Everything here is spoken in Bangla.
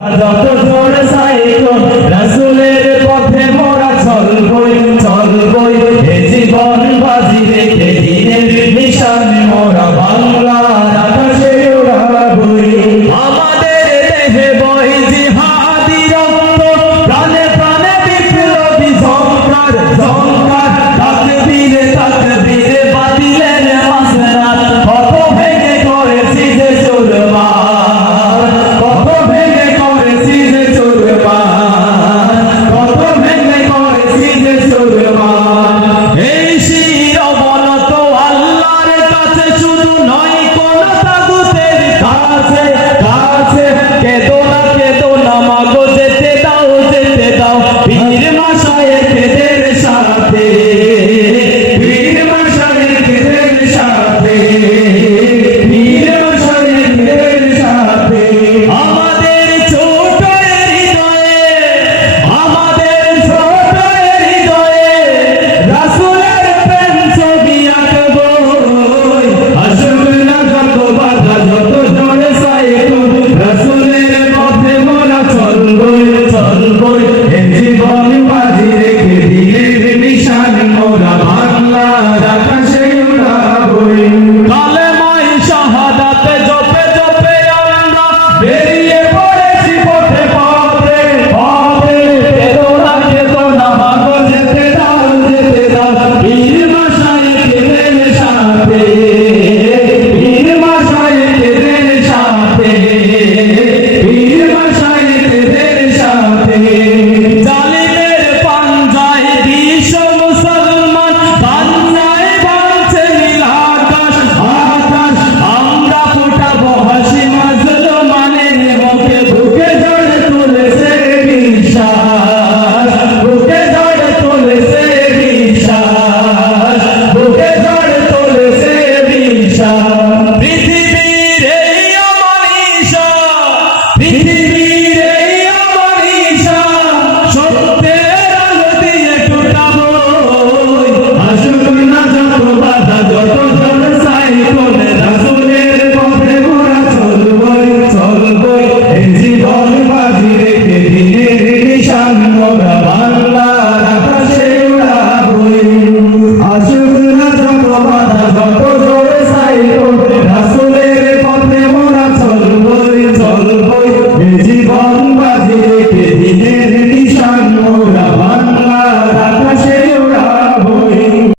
যত জোর সাইকো রসুলের